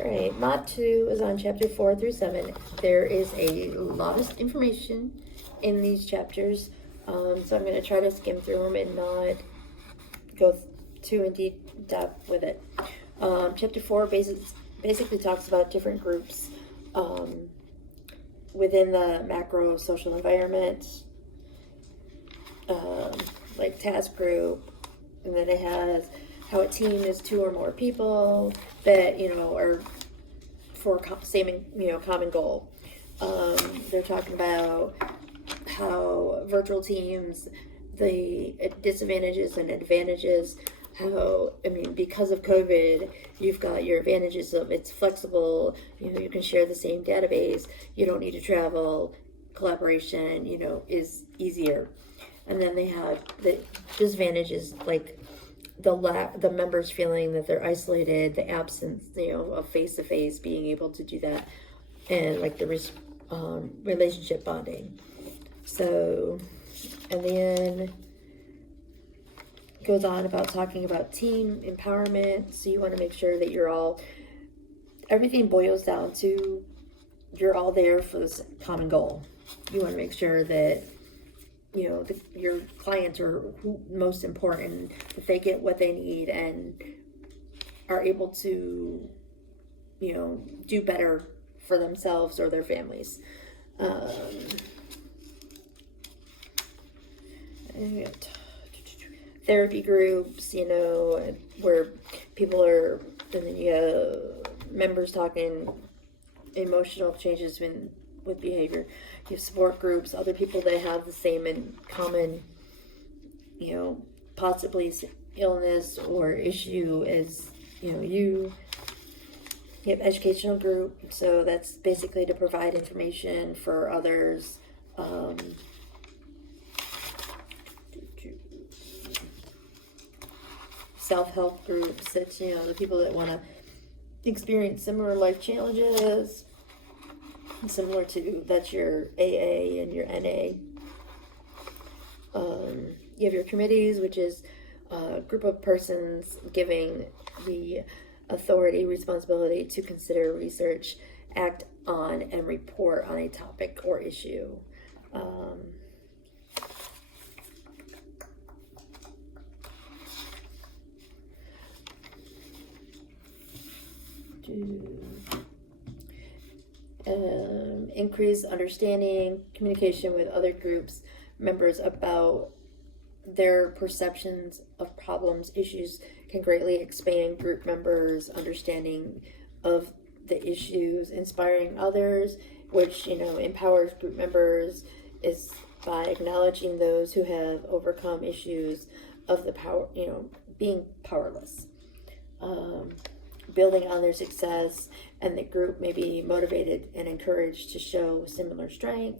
Alright, Mod 2 is on chapter 4 through 7. There is a lot of information in these chapters, so I'm going to try to skim through them and not go too in deep depth with it. Chapter 4 basically talks about different groups within the macro social environment, like task group, and then it has how a team is 2 or more people that, are for common goal. They're talking about how virtual teams, the disadvantages and advantages, because of COVID, you've got your advantages of it's flexible, you can share the same database, you don't need to travel, collaboration, is easier. And then they have the disadvantages, like the members feeling that they're isolated, the absence, of face-to-face, being able to do that, and like the relationship bonding. So, and then goes on about talking about team empowerment. So you want to make sure that everything boils down to you're all there for this common goal. You want to make sure that your clients are most important, that they get what they need and are able to, do better for themselves or their families. Therapy groups, where people are, and then you have members talking emotional changes with behavior. You have support groups, other people that have the same in common, possibly illness or issue as, you. You have educational group, so that's basically to provide information for others. Self-help groups, that's, the people that want to experience similar life challenges, similar to, that's your AA and your NA. You have your committees, which is a group of persons giving the authority, responsibility to consider, research, act on, and report on a topic or issue. Increase understanding, communication with other groups members about their perceptions of problems, issues can greatly expand group members' understanding of the issues, inspiring others, which, empowers group members, is by acknowledging those who have overcome issues of the power, being powerless. Building on their success, and the group may be motivated and encouraged to show similar strength.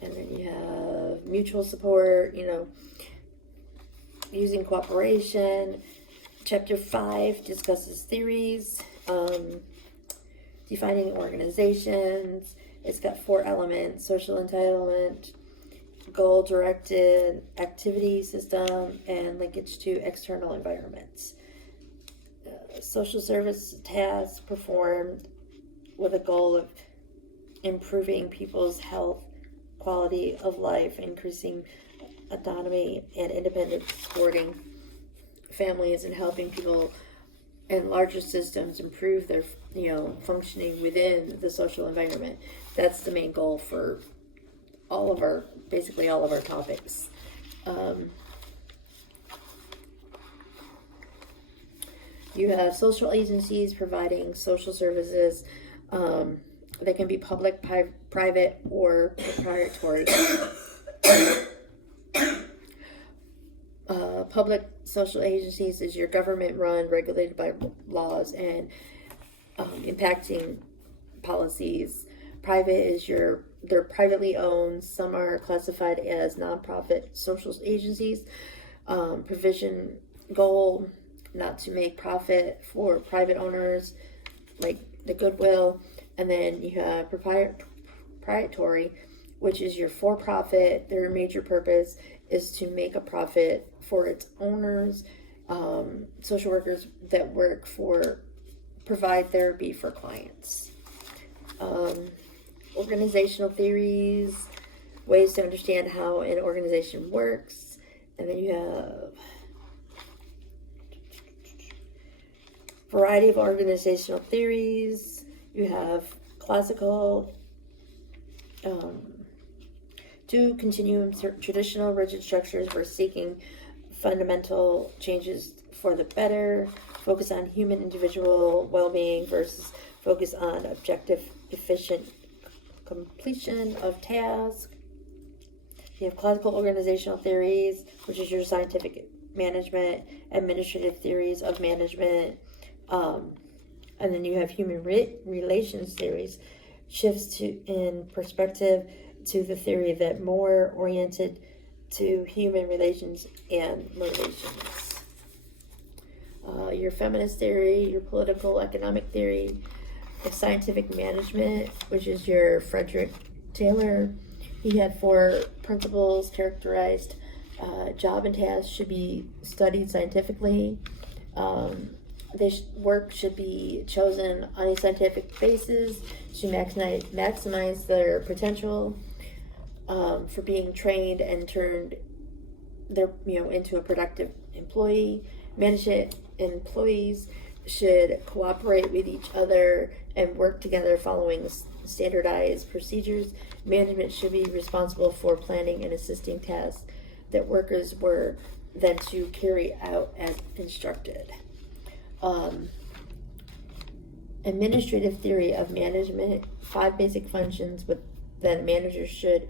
And then you have mutual support, using cooperation. Chapter 5 discusses theories, defining organizations. It's got 4 elements: social entitlement, goal-directed activity system, and linkage to external environments. Social service tasks performed with a goal of improving people's health, quality of life, increasing autonomy and independence, supporting families, and helping people in larger systems improve their, functioning within the social environment. That's the main goal for basically all of our topics. You have social agencies providing social services. They can be public, private, or proprietary. Public social agencies is your government-run, regulated by laws and impacting policies. Private is they're privately owned. Some are classified as nonprofit social agencies. Provision goal, not to make profit for private owners, like the Goodwill. And then you have proprietary, which is your for-profit. Their major purpose is to make a profit for its owners. Social workers that work for provide therapy for clients. Organizational theories, ways to understand how an organization works. And then you have variety of organizational theories. You have classical, two continuum traditional rigid structures versus seeking fundamental changes for the better, focus on human individual well-being versus focus on objective efficient completion of tasks. You have classical organizational theories, which is your scientific management, administrative theories of management, and then you have human relations theories, shifts in perspective to the theory that more oriented to human relations and motivations. Your feminist theory, your political economic theory, of scientific management, which is your Frederick Taylor. He had 4 principles characterized. Job and tasks should be studied scientifically. Work should be chosen on a scientific basis to maximize their potential for being trained and turned into a productive employee. Management employees should cooperate with each other and work together following standardized procedures. Management should be responsible for planning and assisting tasks that workers were then to carry out as instructed. Administrative theory of management, 5 basic functions that a manager should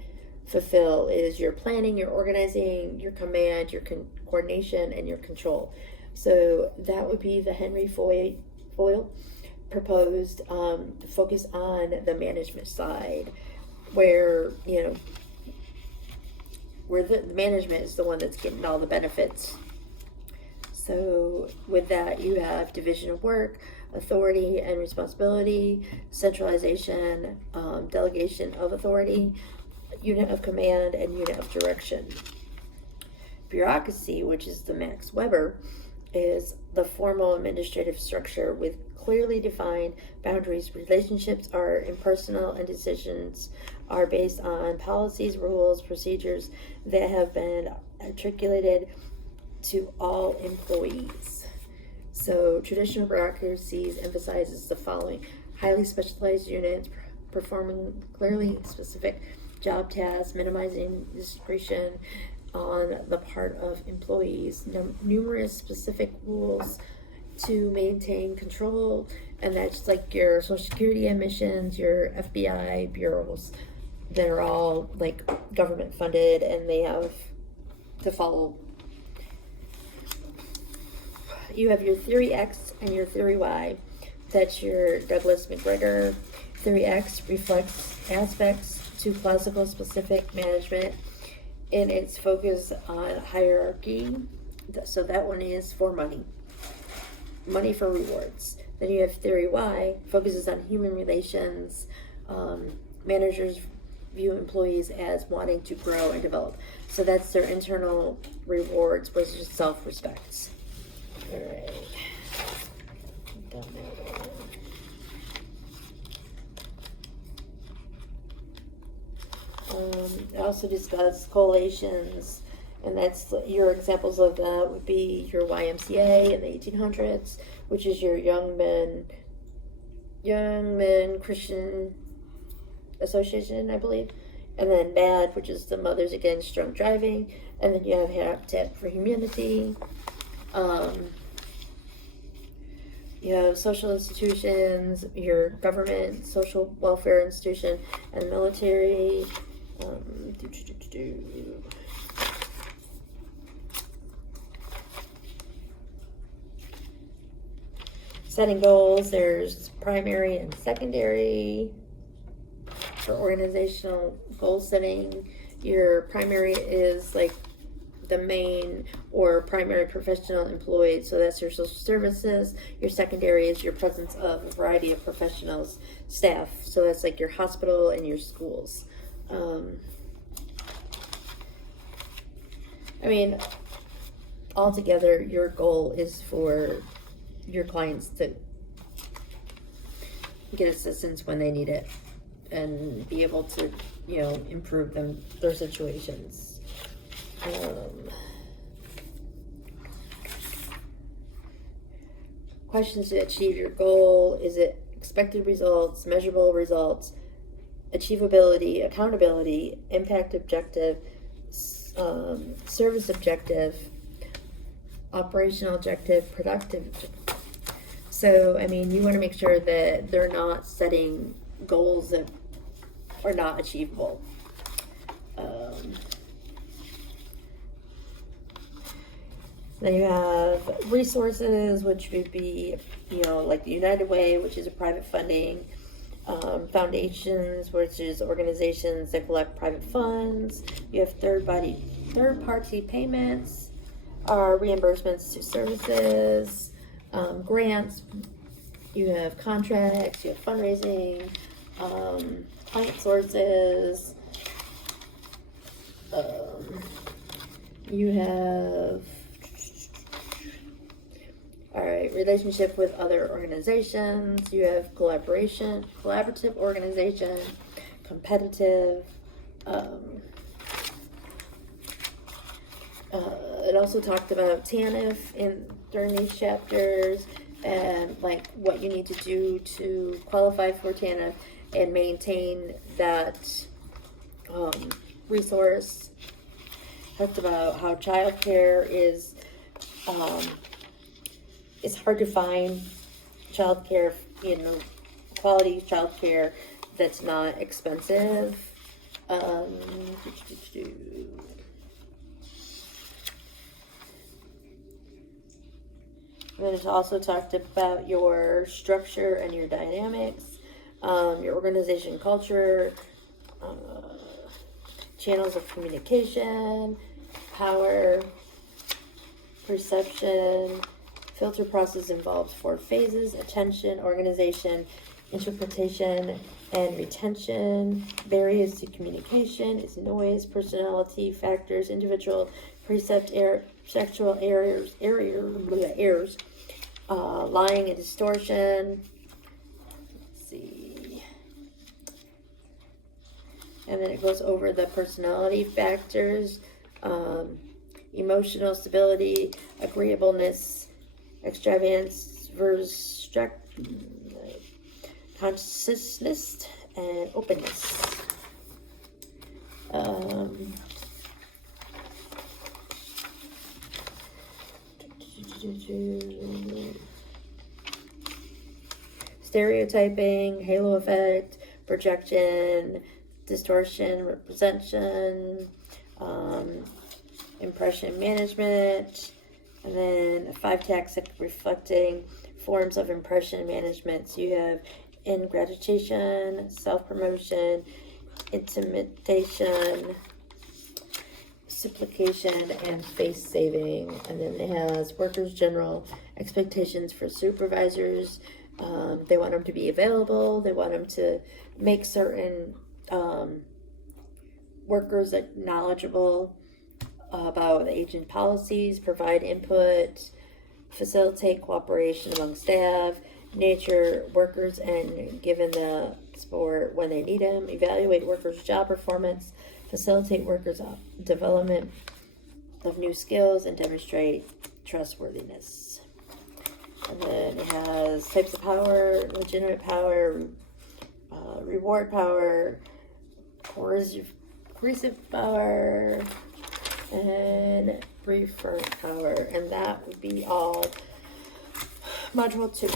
fulfill is your planning, your organizing, your command, your coordination, and your control. So that would be the Henry Foyle proposed focus on the management side, where the management is the one that's getting all the benefits. So with that, you have division of work, authority and responsibility, centralization, delegation of authority, unit of command, and unit of direction. Bureaucracy, which is the Max Weber, is the formal administrative structure with clearly defined boundaries. Relationships are impersonal and decisions are based on policies, rules, procedures that have been articulated to all employees. So traditional bureaucracies emphasizes the following: highly specialized units performing clearly specific job tasks, minimizing discretion on the part of employees, numerous specific rules to maintain control, and that's like your Social Security admissions, your FBI bureaus that are all like government funded, and they have to follow. You have your Theory X and your Theory Y. That's your Douglas McGregor. Theory X reflects aspects to classical specific management in its focus on hierarchy. So that one is for money for rewards. Then you have Theory Y, focuses on human relations. Managers view employees as wanting to grow and develop. So that's their internal rewards, which is self-respect. All right. Done that. I also discussed coalitions, and that's your examples of that would be your YMCA in the 1800s, which is your Young Men Christian Association, I believe, and then MAD, which is the Mothers Against Drunk Driving, and then you have Habitat for Humanity. You have social institutions, your government, social welfare institution, and military. Setting goals, there's primary and secondary. For organizational goal setting, your primary is like the main or primary professional employed, so that's your social services. Your secondary is your presence of a variety of professionals, staff, so that's like your hospital and your schools. Altogether, your goal is for your clients to get assistance when they need it, and be able to, improve their situations. Questions to achieve your goal. Is it expected results, measurable results, achievability, accountability, impact objective, service objective, operational objective, productive objective? So, you want to make sure that they're not setting goals that are not achievable. Then you have resources, which would be, like the United Way, which is a private funding. Foundations, which is organizations that collect private funds. You have third-party payments, reimbursements to services, grants. You have contracts. You have fundraising, client sources. You have relationship with other organizations. You have collaborative organization, competitive. It also talked about TANF during these chapters, and like what you need to do to qualify for TANF and maintain that resource. Talked about how childcare is it's hard to find childcare, quality childcare that's not expensive. And then it's also talked about your structure and your dynamics, your organization culture, channels of communication, power, perception. Filter process involves 4 phases: attention, organization, interpretation, and retention. Barriers to communication is noise, personality factors, individual percept sexual errors, lying and distortion. Let's see. And then it goes over the personality factors, emotional stability, agreeableness, extravagance versus consciousness, and openness. Stereotyping, halo effect, projection, distortion, representation, impression management, and then 5 tactics reflecting forms of impression management. So you have ingratitude, self-promotion, intimidation, supplication, and face saving. And then it has workers' general expectations for supervisors. They want them to be available. They want them to make certain workers knowledgeable about the agent policies, provide input, facilitate cooperation among staff, nurture workers and given the support when they need them, evaluate workers' job performance, facilitate workers' development of new skills, and demonstrate trustworthiness. And then it has types of power: legitimate power, reward power, coercive power, and preferred power. And that would be all module 2.